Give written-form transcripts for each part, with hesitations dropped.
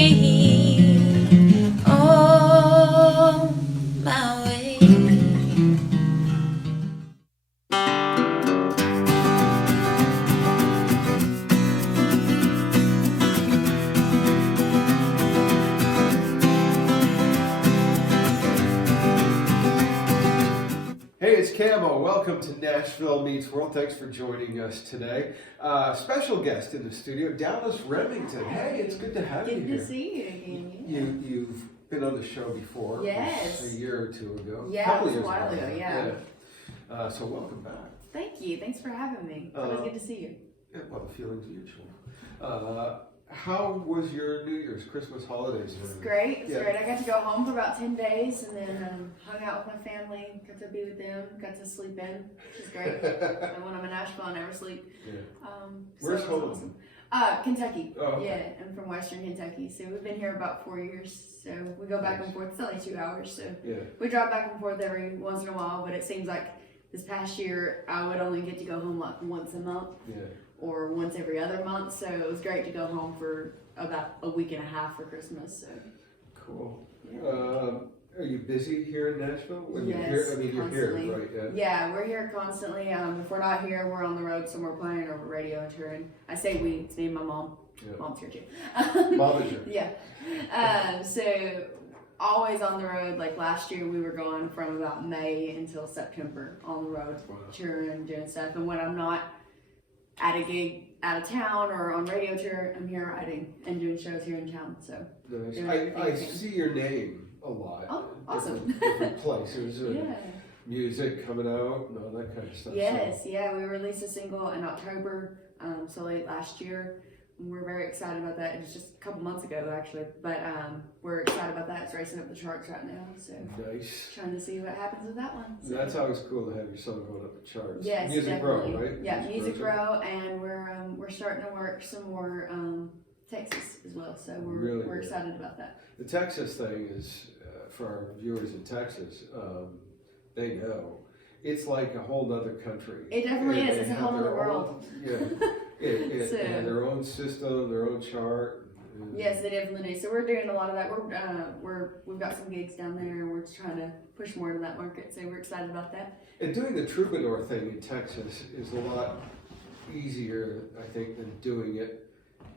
on my way. Hey, it's Camo. Welcome to Nashville Meets World. Thanks for joining us today. Special guest in the studio, Dallas Remington. Hey, it's good to have you here. Good to see you again. Yeah. You've been on the show before. Yes. A year or two ago. Yeah, it was a while ago, yeah. So welcome back. Thank you. Thanks for having me. It was good to see you. Yeah, well, the feeling's mutual. How was your New Year's, Christmas holidays? It's great. It's great. I got to go home for about 10 days and then hung out with my family, got to be with them, got to sleep in, which is great. And when I'm in Nashville, I never sleep. Yeah. Where's home? Awesome. Kentucky. Oh, okay. Yeah, I'm from Western Kentucky. So we've been here about 4 years. So we go back and forth. It's only 2 hours. So we drive back and forth every once in a while. But it seems like this past year, I would only get to go home like once a month. Yeah. Or once every other month, so it was great to go home for about a week and a half for Christmas. So cool. Yeah. Are you busy here in Nashville? When Yes, you're here, I mean, constantly. you're here, right? Yeah, we're here constantly. If we're not here, we're on the road somewhere playing or radio and touring. I say we, it's me and my mom. Yeah. Mom's here too. Mom is here. Yeah. So always on the road. Like last year, we were gone from about May until September on the road, touring, doing stuff. And when I'm not at a gig out of town or on radio tour, I'm here writing and doing shows here in town. So nice. I see your name a lot. Oh, awesome. Different places. Yeah. Music coming out and all that kind of stuff. Yes, yeah. We released a single in October, so late last year. We're very excited about that. It was just a couple months ago, actually, but we're excited about that. It's racing up the charts right now, so nice. Trying to see what happens with that one. So. That's always cool to have your song going up the charts. Yes, Music definitely. Grow, right? Yeah, Music Grow, and we're starting to work some more Texas as well. So we're excited about that. The Texas thing is for our viewers in Texas. They know it's like a whole other country. It definitely is. It's a whole other world. And their own system, their own chart. Yes, they definitely do. So we're doing a lot of that. We've got some gigs down there, and we're trying to push more into that market. So we're excited about that. And doing the troubadour thing in Texas is a lot easier, I think, than doing it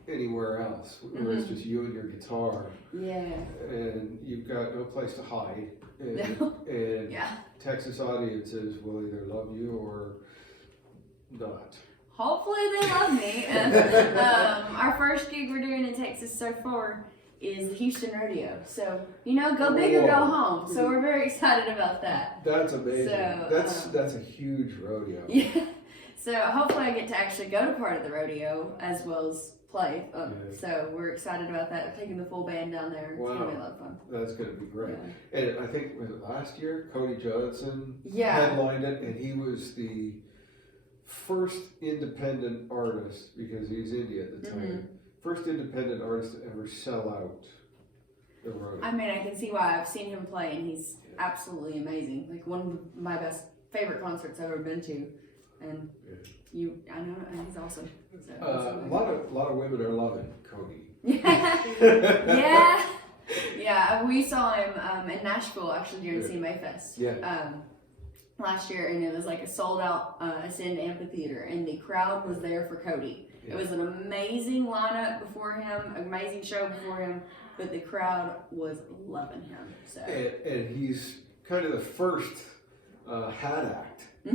anywhere else, where it's just you and your guitar. Yeah. And you've got no place to hide. And yeah. Texas audiences will either love you or not. Hopefully they love me. Our first gig we're doing in Texas so far is the Houston rodeo. So, go big or go home. So we're very excited about that. That's amazing. So, that's a huge rodeo. Yeah. So hopefully I get to actually go to part of the rodeo as well as play. So we're excited about that. We're taking the full band down there. It's going to be a lot of fun. That's going to be great. Yeah. And I think was it last year, Cody Johnson headlined it, and he was the first independent artist, because he was indie at the time, first independent artist to ever sell out the rodeo. I mean, I can see why. I've seen him play, and he's absolutely amazing. Like one of my favorite concerts I've ever been to. And I know, and he's awesome. So, a lot of women are loving Cody. Yeah. We saw him in Nashville actually during CMA Fest. Last year, and it was like a sold out Ascend amphitheater, and the crowd was there for Cody. It was an amazing lineup before him, amazing show before him, but the crowd was loving him. So and he's kind of the first hat act. Or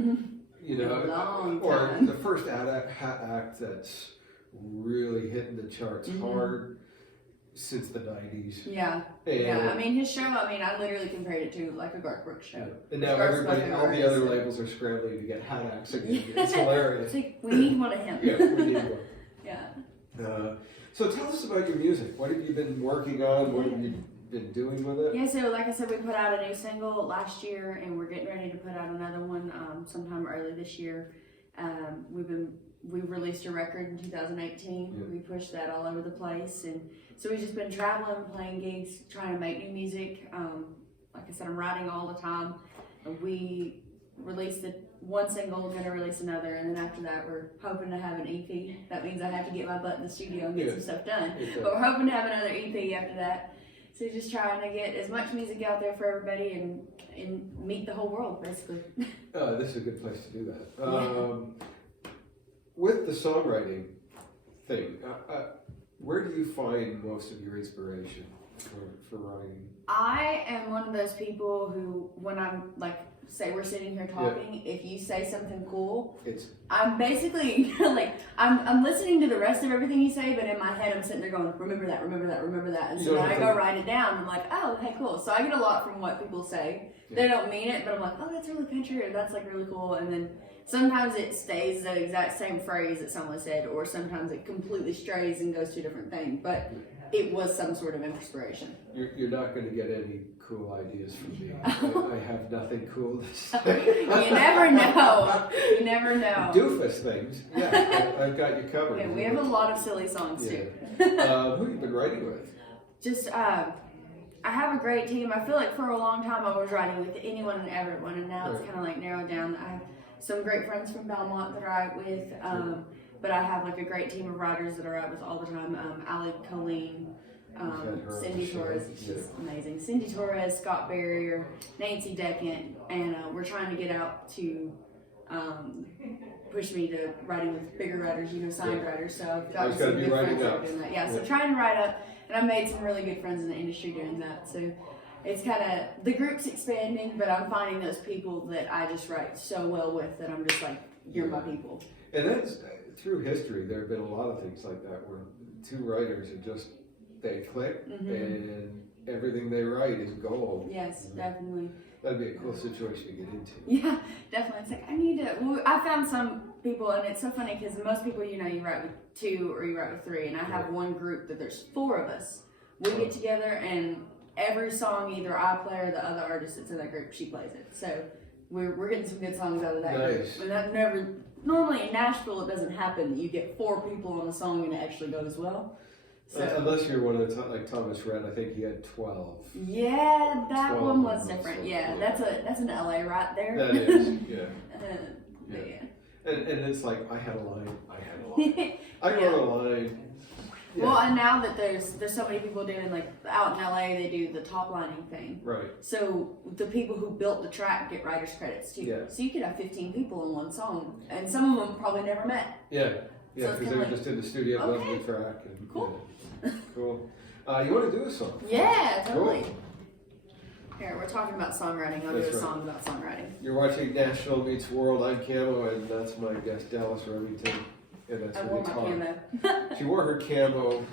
the first hat act that's really hitting the charts hard since the 90s. Yeah. I mean, his show, I literally compared it to like a Garth Brooks show. And now all the other labels are scrambling to get hat acts again. It's hilarious. It's like, we need one of him. Yeah, we need one. Yeah. So tell us about your music. What have you been working on? What have you been doing with it? Yeah, so like I said, we put out a new single last year, and we're getting ready to put out another one sometime early this year. We released a record in 2018. We pushed that all over the place, and so we've just been traveling, playing gigs, trying to make new music. Like I said, I'm writing all the time. We released the one single, gonna release another, and then after that we're hoping to have an EP. That means I have to get my butt in the studio and get some stuff done. Exactly. But we're hoping to have another EP after that. So just trying to get as much music out there for everybody and meet the whole world, basically. This is a good place to do that. With the songwriting thing, where do you find most of your inspiration for writing? I am one of those people who, when I'm like, say we're sitting here talking, if you say something cool, I'm basically like, I'm listening to the rest of everything you say, but in my head I'm sitting there going, remember that, remember that, remember that. And so then I go write it down, I'm like, oh, hey, cool. So I get a lot from what people say. They don't mean it, but I'm like, oh, that's really country, or that's like really cool. And then sometimes it stays the exact same phrase that someone said, or sometimes it completely strays and goes to a different thing. But it was some sort of inspiration. You're not going to get any cool ideas from me. I have nothing cool to say. You never know. You never know. Doofus things. Yeah, I've got you covered. Yeah, we have a lot of silly songs too. Who have you been writing with? Just, I have a great team. I feel like for a long time I was writing with anyone and everyone, and now it's kind of like narrowed down. I have some great friends from Belmont that I write with, but I have like a great team of writers that I write with all the time. Allie Colleen, Cindy Torres, she's amazing. Cindy Torres, Scott Barrier, Nancy Deckant, and we're trying to get out to push me to writing with bigger writers, signed writers. So I've got some good friends that are doing that. Yeah, so trying to write up, and I've made some really good friends in the industry doing that. So it's kind of, the group's expanding, but I'm finding those people that I just write so well with that I'm just like, you're my people. And that's, through history, there have been a lot of things like that where two writers are just, they click, and everything they write is gold. Yes, definitely. That'd be a cool situation to get into. Yeah, definitely. It's like, I need to, well, I found some people, and it's so funny because most people, you write with two or you write with three, and I have one group that there's four of us. We get together, and every song either I play or the other artist that's in that group, she plays it. So we're getting some good songs out of that group. And that normally in Nashville it doesn't happen that you get four people on a song and it actually goes well. So, unless you're one of the, like Thomas Rhett, I think he had 12. Yeah, that one was different. Yeah, that's an LA right there. That is, yeah. And it's like, I had a line. I wrote a line. Yeah. Well, and now that there's so many people doing, like, out in LA, they do the top lining thing. Right. So the people who built the track get writer's credits too. Yeah. So you could have 15 people in one song, and some of them probably never met. Yeah, because they were just in the studio building the track. And, cool. Yeah. Cool. You want to do a song? Yeah, totally. Cool. Here, we're talking about songwriting. I'll do a song about songwriting. You're watching Nashville Meets World. I'm Camo, and that's my guest, Dallas Remington. And that's I wore my camo. She wore her camo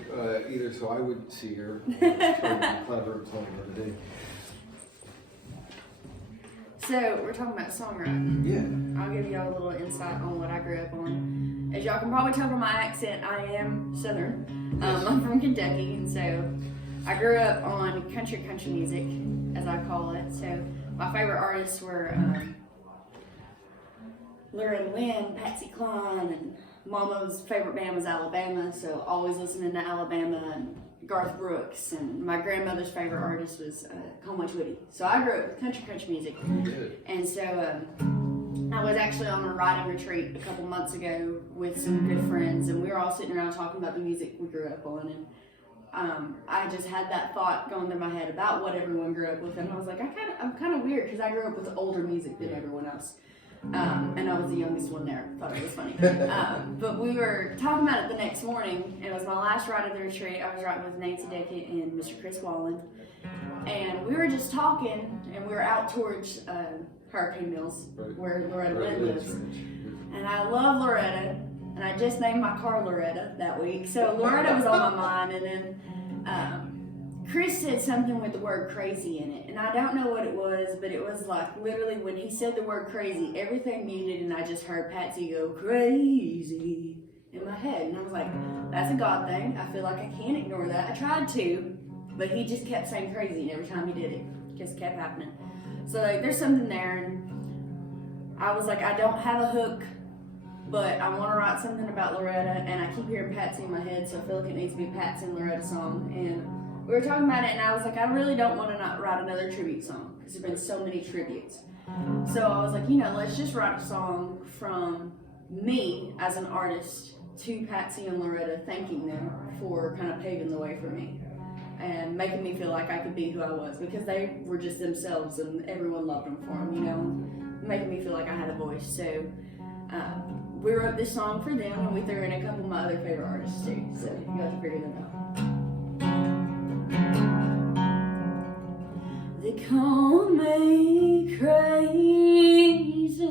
either, so I wouldn't see her. Trying to be clever and playing her today. So, we're talking about songwriting. Yeah. I'll give y'all a little insight on what I grew up on. As y'all can probably tell from my accent, I am Southern. I'm from Kentucky, and so I grew up on country music, as I call it. So, my favorite artists were Loretta Lynn, Patsy Cline, and Mama's favorite band was Alabama, so always listening to Alabama and Garth Brooks. And my grandmother's favorite artist was Camo. So I grew up with country music. And so I was actually on a writing retreat a couple months ago with some good friends, and we were all sitting around talking about the music we grew up on. And I just had that thought going through my head about what everyone grew up with, and I was like, I'm kind of weird because I grew up with older music than everyone else. And I was the youngest one there. Thought it was funny. But we were talking about it the next morning. It was my last ride of the retreat. I was riding with Nancy Deckant and Mr. Chris Wallen. And we were just talking, and we were out towards Hurricane Mills, where Loretta Lynn lives. And I love Loretta, and I just named my car Loretta that week. So Loretta was on my mind, and then Chris said something with the word crazy in it, and I don't know what it was, but it was like literally when he said the word crazy, everything muted, and I just heard Patsy go crazy in my head, and I was like, that's a God thing. I feel like I can't ignore that. I tried to, but he just kept saying crazy, and every time he did it, it just kept happening. So like, there's something there, and I was like, I don't have a hook, but I want to write something about Loretta, and I keep hearing Patsy in my head, so I feel like it needs to be a Patsy and Loretta song. And we were talking about it, and I was like, I really don't want to not write another tribute song because there've been so many tributes. So I was like, let's just write a song from me as an artist to Patsy and Loretta, thanking them for kind of paving the way for me and making me feel like I could be who I was, because they were just themselves and everyone loved them for them, making me feel like I had a voice. So we wrote this song for them, and we threw in a couple of my other favorite artists too, so you have to figure them out. They call me crazy,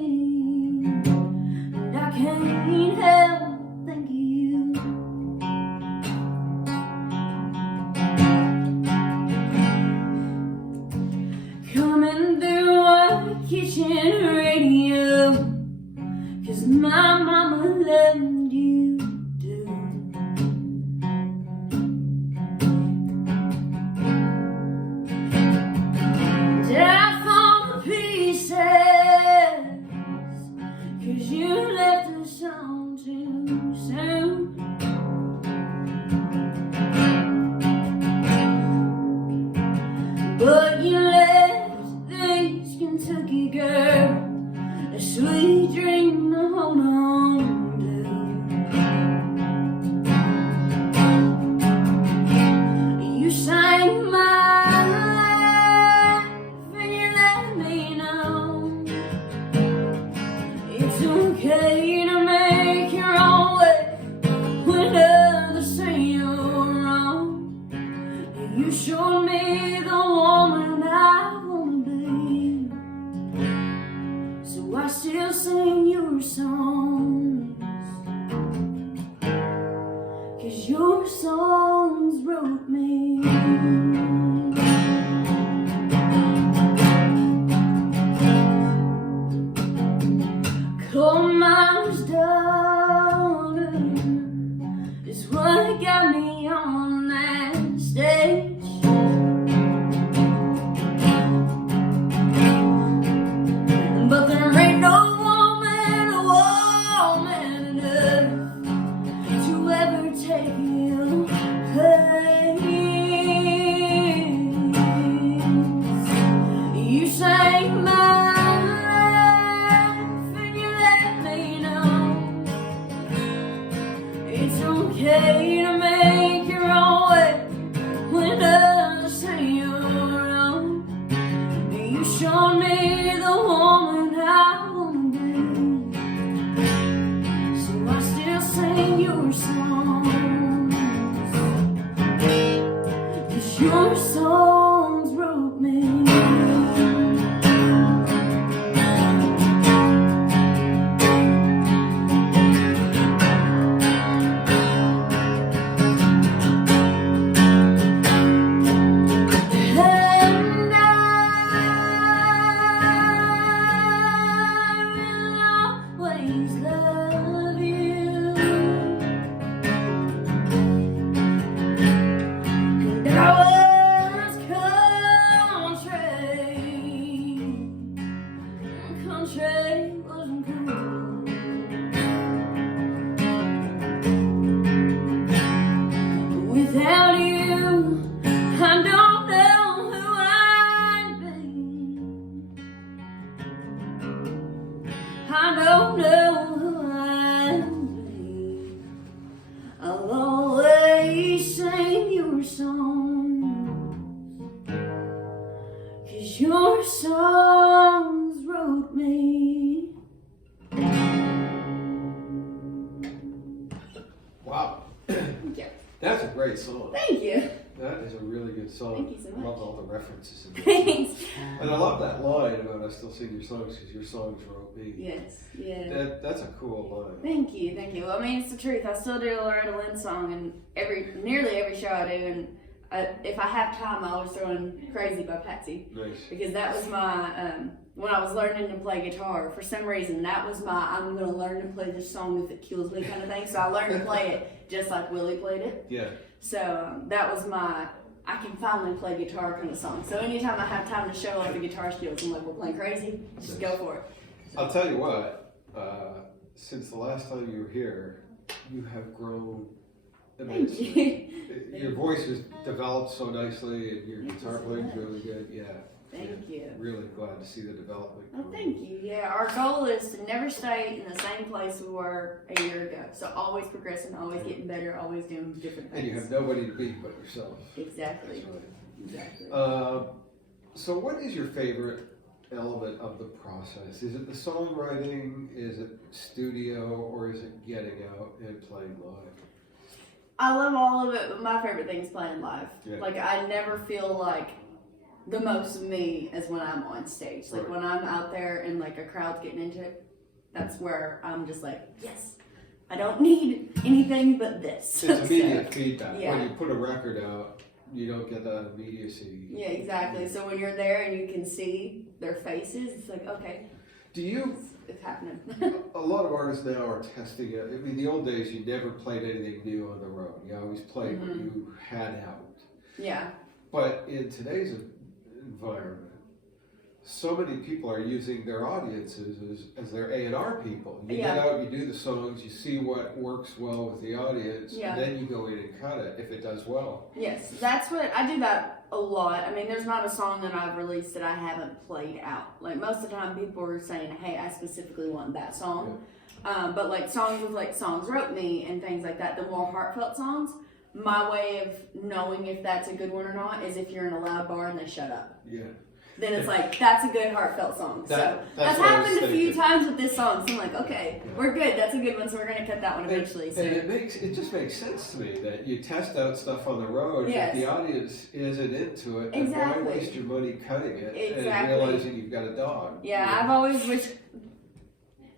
and I can't help thinking you. Coming through our kitchen radio, 'cause my mama loved you too. Die for pieces, 'cause you left us on too soon. But you left this Kentucky girl a sweet dream to hold on to. You sang my life and you let me know it's okay to make your own way when others say you're wrong. You showed me the woman I wanna be, so I still sing your songs, 'cause your songs wrote me. Coal miner's daughter is what got me on that stage. But there ain't no woman enough to ever take your place. You sang my life and you let me know it's okay to make your own way when others say you're wrong. You showed me the woman I wanna be, so I still sing your songs, 'cause your songs wrote me. Without you, I don't know who I'd be. I don't know who I'd be. I'll always sing your songs, 'cause your songs wrote me. Wow. Thank you. That's a great song. Thank you. That is a really good song. Thank you so much. I love all the references in there. Thanks. And I love that line about I still sing your songs because your songs wrote me. Yes, yeah. That's a cool line. Thank you. Well, I mean, it's the truth. I still do a Loretta Lynn song, and nearly every show I do, and if I have time, I always throw in "Crazy" by Patsy. Nice. Because that was my when I was learning to play guitar. For some reason, that was my I'm going to learn to play this song if it kills me kind of thing. So I learned to play it just like Willie played it. Yeah. So that was my I can finally play guitar kind of song. So anytime I have time to show off the guitar skills, I'm like, we're playing Crazy. Just go for it. I'll tell you what. Since the last time you were here, you have grown immensely. Your voice has developed so nicely, and your guitar playing is really good. Yeah. Thank you. Really glad to see the development. Oh, thank you. Yeah, our goal is to never stay in the same place we were a year ago. So always progressing, always getting better, always doing different things. And you have nobody to beat but yourself. Exactly. That's right. Exactly. So what is your favorite element of the process? Is it the songwriting, is it studio, or is it getting out and playing live? I love all of it, but my favorite thing is playing live. Yeah. Like, I never feel like the most of me as when I'm on stage. Like, when I'm out there and, like, a crowd's getting into it, that's where I'm just like, yes, I don't need anything but this. It's immediate feedback. Yeah. When you put a record out, you don't get that immediacy. Yeah, exactly. So when you're there and you can see their faces, it's like, okay. Do you... It's happening. A lot of artists now are testing it. I mean, the old days, you never played anything new on the road. You always played what you had out. Yeah. But in today's environment, so many people are using their audiences as their A&R people. You get out, you do the songs, you see what works well with the audience, and then you go in and cut it if it does well. Yes, that's what, I do that a lot. I mean, there's not a song that I've released that I haven't played out. Like, most of the time people are saying, hey, I specifically want that song. Yeah. But like songs with like Songs Wrote Me and things like that, the more heartfelt songs, my way of knowing if that's a good one or not is if you're in a loud bar and they shut up. Yeah. Then it's like, that's a good heartfelt song. That's happened a few times with this song. So I'm like, okay, we're good. That's a good one. So we're going to cut that one eventually. And it just makes sense to me that you test out stuff on the road. If the audience isn't into it, then why waste your money cutting it and realizing you've got a dog? Yeah, I've always wished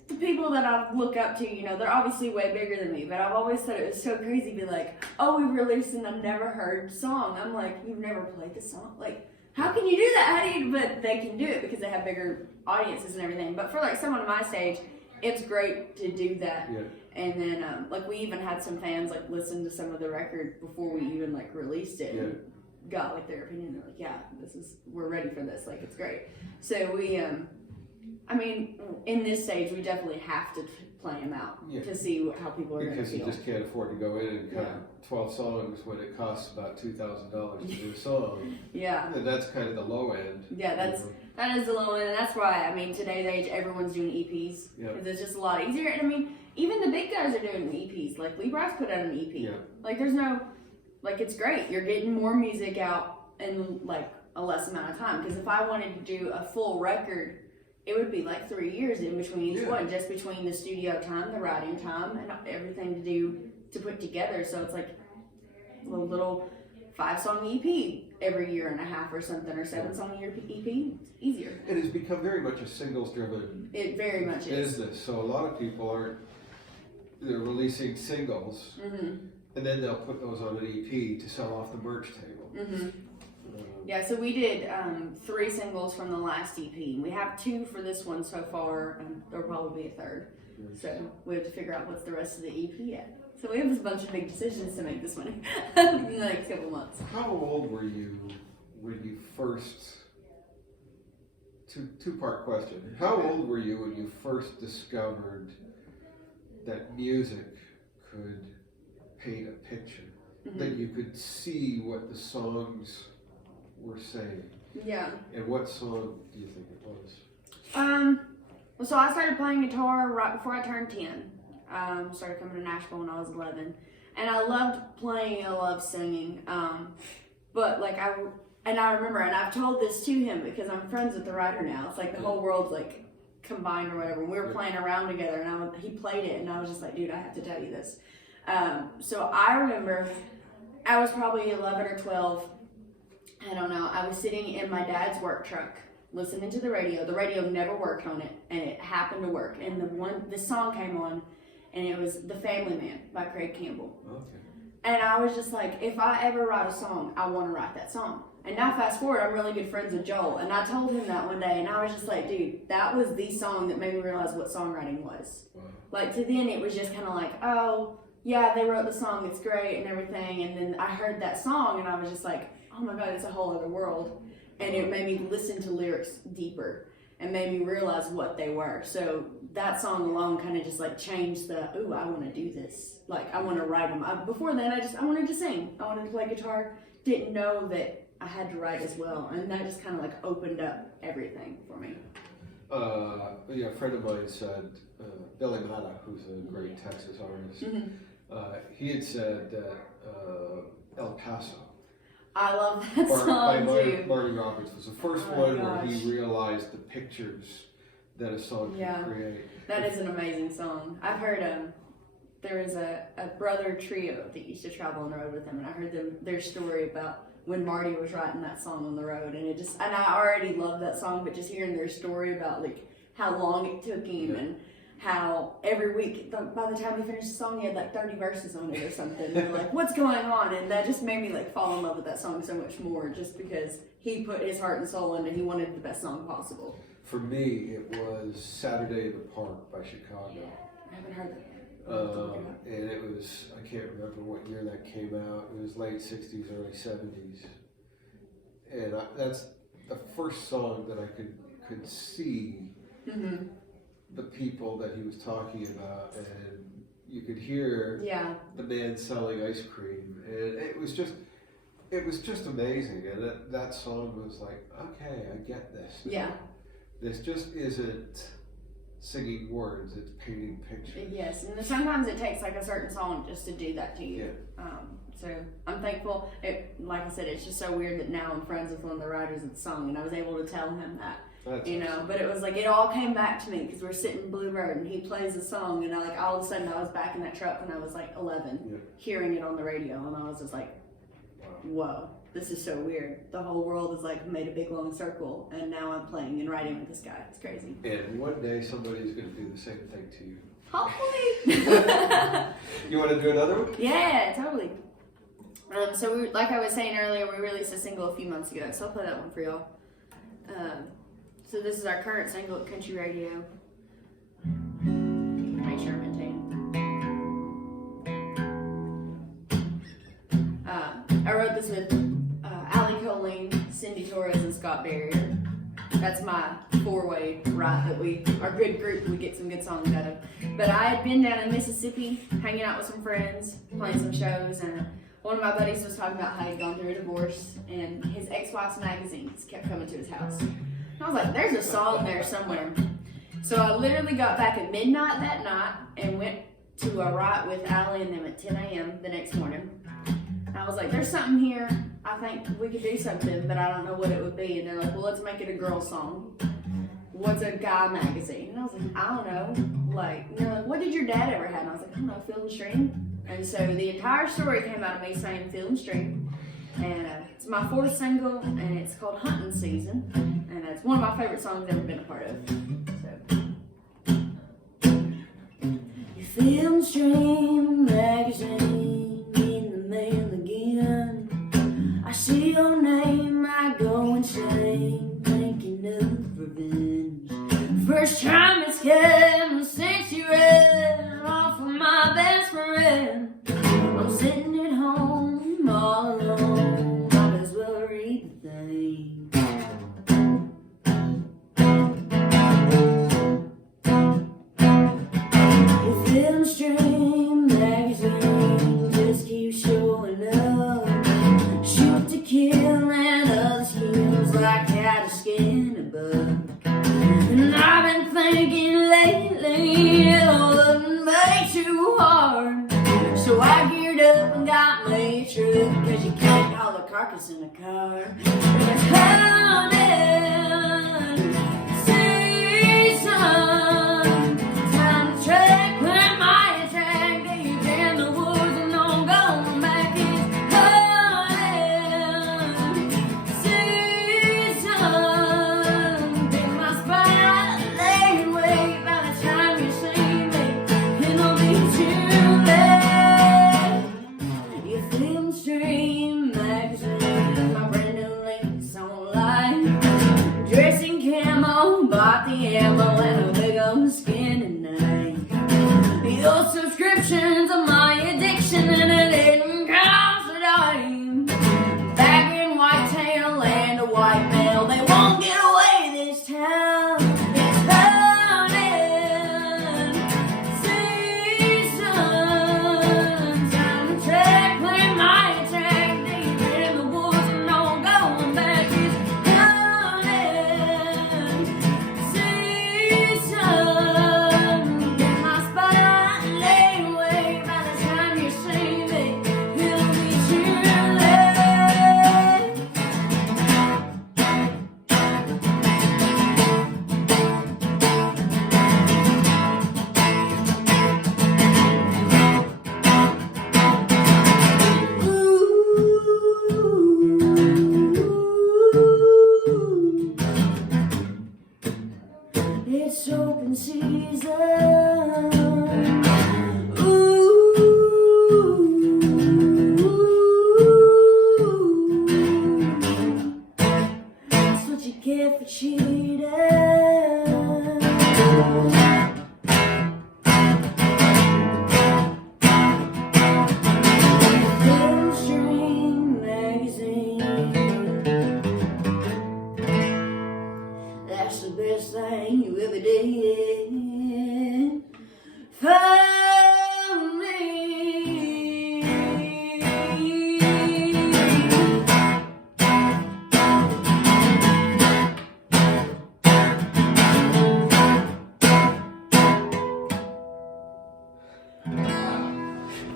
the people that I look up to, you know, they're obviously way bigger than me, but I've always thought it was so crazy to be like, oh, we released an I've never heard song. I'm like, you've never played the song? Like, how can you do that? How do you? But they can do it because they have bigger audiences and everything. But for like someone on my stage, it's great to do that. Yeah. And then like we even had some fans like listen to some of the record before we even like released it and got like their opinion. They're like, yeah, we're ready for this. Like, it's great. So we I mean, in this stage, we definitely have to play them out to see how people are going to feel. Because you just can't afford to go in and cut 12 songs when it costs about $2,000 to do a song. Yeah. And that's kind of the low end. Yeah, that is the low end, and that's why, I mean, today's age, everyone's doing EPs. Because it's just a lot easier. And I mean, even the big guys are doing EPs. Like, Lee Bryce put out an EP. Yeah. Like, there's no, like, it's great. You're getting more music out in, like, a less amount of time. Because if I wanted to do a full record, it would be like 3 years in between each one, just between the studio time, the writing time, and everything to put together. So it's like a little 5-song EP every year and a half or something, or 7-song EP. It's easier. It has become very much a singles-driven business. So a lot of people they're releasing singles, and then they'll put those on an EP to sell off the merch table. Yeah, so we did 3 singles from the last EP. We have 2 for this one so far, and there'll probably be a 3rd. So we have to figure out what's the rest of the EP yet. So we have a bunch of big decisions to make this one in the next couple months. How old were you when you first... Two-part question. How old were you when you first discovered that music could paint a picture? That you could see what the songs were saying? Yeah. And what song do you think it was? So I started playing guitar right before I turned 10. Started coming to Nashville when I was 11. And I loved playing, I loved singing. But like I remember, and I've told this to him because I'm friends with the writer now. It's like the whole world's like combined or whatever. We were playing around together and he played it and I was just like, dude, I have to tell you this. So I remember I was probably 11 or 12. I don't know. I was sitting in my dad's work truck listening to the radio. The radio never worked on it, and it happened to work. And the song came on, and it was The Family Man by Craig Campbell. Okay. And I was just like, if I ever write a song, I want to write that song. And now fast forward, I'm really good friends with Joel, and I told him that one day, and I was just like, dude, that was the song that made me realize what songwriting was. Wow. Like, to then it was just kind of like, oh, yeah, they wrote the song, it's great and everything. And then I heard that song, and I was just like, oh my God, it's a whole other world. And it made me listen to lyrics deeper and made me realize what they were. So that song alone kind of just like changed ooh, I want to do this. Like, I want to write them. Before then, I wanted to sing. I wanted to play guitar. Didn't know that I had to write as well, and that just kind of like opened up everything for me. Yeah, a friend of mine said, Billy Mata, who's a great Texas artist, he had said that El Paso. I love that song too. Marty Roberts was the first one where he realized the pictures that a song can create. That is an amazing song. I've heard there was a brother trio that used to travel on the road with him, and I heard their story about when Marty was writing that song on the road, and I already loved that song, but just hearing their story about like how long it took him and how every week, by the time he finished the song, he had like 30 verses on it or something. And they're like, what's going on? And that just made me like fall in love with that song so much more, just because he put his heart and soul into it. He wanted the best song possible. For me, it was Saturday in the Park by Chicago. I haven't heard that. And it was, I can't remember what year that came out. It was late 60s, early 70s. And that's the first song that I could see the people that he was talking about, and you could hear the man selling ice cream, and it was just amazing. And that song was like, okay, I get this. Yeah. This just isn't singing words, it's painting pictures. Yes, and sometimes it takes like a certain song just to do that to you. Yeah. So I'm thankful. Like I said, it's just so weird that now I'm friends with one of the writers of the song, and I was able to tell him that. That's awesome. But it was like it all came back to me because we're sitting in Bluebird and he plays a song, and all of a sudden I was back in that truck when I was like 11, hearing it on the radio, and I was just like, whoa, this is so weird. The whole world is like made a big long circle, and now I'm playing and writing with this guy. It's crazy. And one day somebody's going to do the same thing to you. Hopefully. You want to do another one? Yeah, totally. So like I was saying earlier, we released a single a few months ago, so I'll play that one for y'all. So this is our current single at Country Radio. Make sure I'm in tune. I wrote this with Allie Colleen, Cindy Torres, and Scott Barrier. That's my four-way write that our good group, we get some good songs out of. But I had been down in Mississippi, hanging out with some friends, playing some shows, and one of my buddies was talking about how he'd gone through a divorce, and his ex-wife's magazines kept coming to his house. And I was like, there's a song there somewhere. So I literally got back at midnight that night and went to a write with Allie and them at 10 a.m. the next morning. And I was like, there's something here. I think we could do something, but I don't know what it would be. And they're like, well, let's make it a girl song. What's a guy magazine? And I was like, I don't know. And they're like, what did your dad ever have? And I was like, I don't know, Field and Stream. And so the entire story came out of me saying Field and Stream. And it's my fourth single, and it's called Hunting Season. And it's one of my favorite songs I've ever been a part of. So. You Field and Stream magazine in the mail again. I see your name, I go insane, thinking of revenge. First time it's come since you ran off with my best friend. I'm sitting at home all alone, might as well read the thing. Your Film Stream magazine just keeps showing up. Shoot to kill and other skills like how to skin a bug. And I've been thinking lately it wouldn't be too hard. So I geared up and got me a truck, cause you can't haul a carcass in a car. It's hunting season, time to track when my attack deep in the woods and I'm going back. It's hunting season, pick my spot, lay and wait. By the time you see me, it'll be too late. You Film Stream magazine, my brand new links online. Dressed in camo, bought the ammo and a big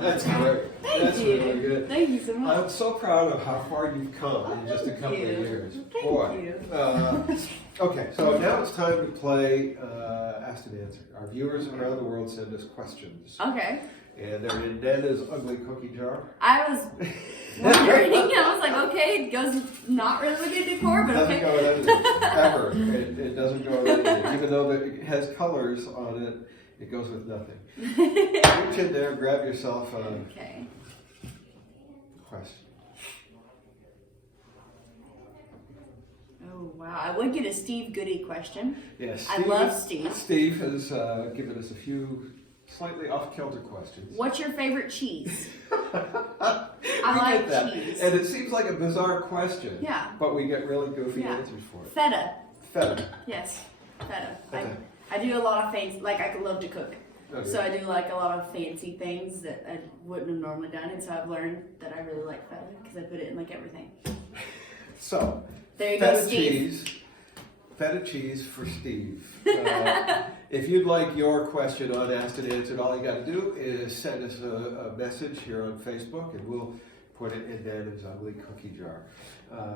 That's great. That's really good. Thank you so much. I'm so proud of how far you've come in just a couple of years. Thank Boy. you. Okay, so now it's time to play Asked and Answered. Our viewers around the world send us questions. Okay. And they're in Nana's ugly cookie jar. I was wondering, I was like, okay, it goes not really with good decor, but okay. It doesn't go with anything, ever. It doesn't go with anything. Even though it has colors on it, it goes with nothing. Reach in there, grab yourself a question. Oh, wow. I would get a Steve Goody question. Yes. I love Steve. Steve has given us a few slightly off-kilter questions. What's your favorite cheese? I like like cheese. And it seems like a bizarre question. Yeah. But we get really goofy answers for it. Feta. Feta. Yes. Feta. Okay. I do a lot of things, like I love to cook. Okay. So I do like a lot of fancy things that I wouldn't have normally done. And so I've learned that I really like feta because I put it in like everything. So, there you go, Steve. Cheese. Feta cheese for Steve. If you'd like your question on Asked and Answered, all you got to do is send us a message here on Facebook, and we'll put it in Nana's ugly cookie jar.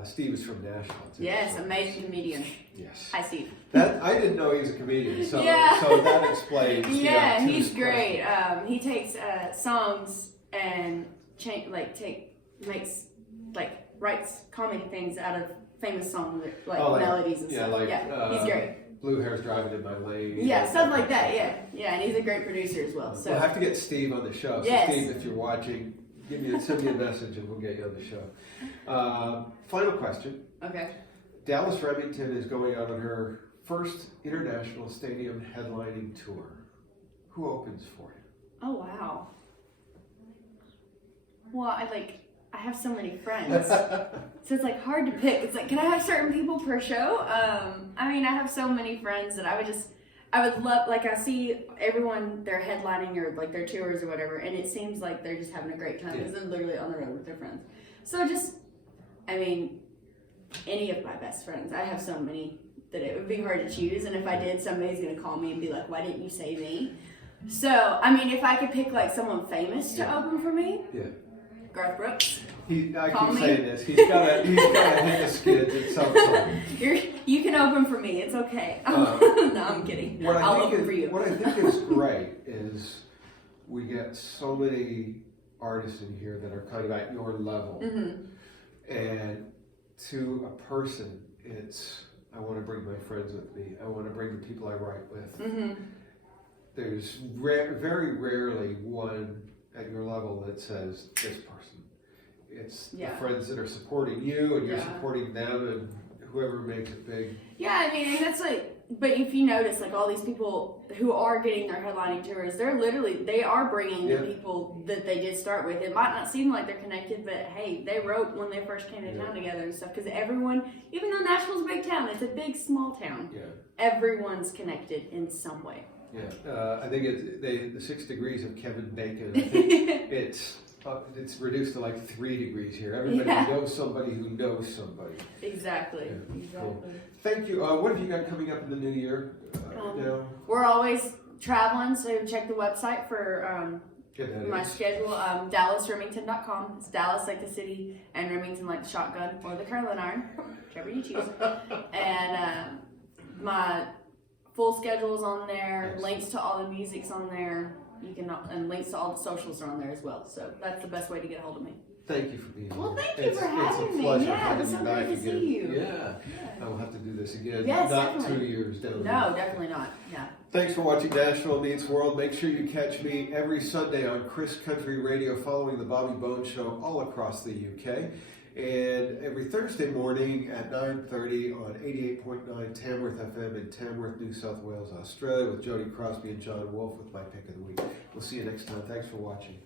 Steve is from Nashville, too. Yes, amazing comedian. Yes. Hi, Steve. I didn't know he was a comedian, so that explains. Yeah, he's great. He takes songs and writes comic things out of famous songs, melodies and stuff. He's great. Blue Hair's Driving in My Lane. Yeah, stuff like that. Yeah, and he's a great producer as well. So we'll have to get Steve on the show. So yes. Steve, if you're watching, send me a message and we'll get you on the show. Final question. Okay. Dallas Remington is going out on her first international stadium headlining tour. Who opens for you? Oh wow. Well, I have so many friends, so it's like hard to pick. It's like, can I have certain people per show? I have so many friends that I would love, I see everyone, they're headlining or like their tours or whatever, and it seems like they're just having a great time because they're literally on the road with their friends. So any of my best friends, I have so many that it would be hard to choose, and if I did, somebody's going to call me and be like, why didn't you say me? So, if I could pick someone famous to open for me, Garth Brooks. I keep saying this. He's got to hit the skids at some point. You can open for me. It's okay. No, I'm kidding. I'll open for you. What I think is great is we get so many artists in here that are kind of at your level. Mm-hmm. And to a person, it's, I want to bring my friends with me. I want to bring the people I write with. Mm-hmm. There's very rarely one at your level that says this person. It's the friends that are supporting you, and you're supporting them, and whoever makes it big. Yeah, and that's but if you notice, all these people who are getting their headlining tours, they are bringing the people that they did start with. It might not seem like they're connected, but hey, they wrote when they first came to town together and stuff, because everyone, even though Nashville's a big town, it's a big small town. Yeah. Everyone's connected in some way. Yeah, I think the 6 degrees of Kevin Bacon. I think it's reduced to 3 degrees here. Everybody knows somebody who knows somebody. Exactly. Yeah, exactly. Cool. Thank you. What have you got coming up in the new year? Now? We're always traveling, so check the website for my schedule. DallasRemington.com. It's Dallas like the city, and Remington like the shotgun or the curling iron, whichever you choose. And my full schedule's on there. Yes. Links to all the music's on there. And links to all the socials are on there as well. So that's the best way to get a hold of me. Thank you for being here. Well, thank you for having me. Yeah, it was so great to see you. Yeah. I will have to do this again. Yes, not definitely. 2 years down. No, definitely not. Yeah. Thanks for watching Nashville Meets World. Make sure you catch me every Sunday on Chris Country Radio following the Bobby Bones Show all across the UK. And every Thursday morning at 9:30 on 88.9 Tamworth FM in Tamworth, New South Wales, Australia, with Jody Crosby and John Wolfe with my pick of the week. We'll see you next time. Thanks for watching.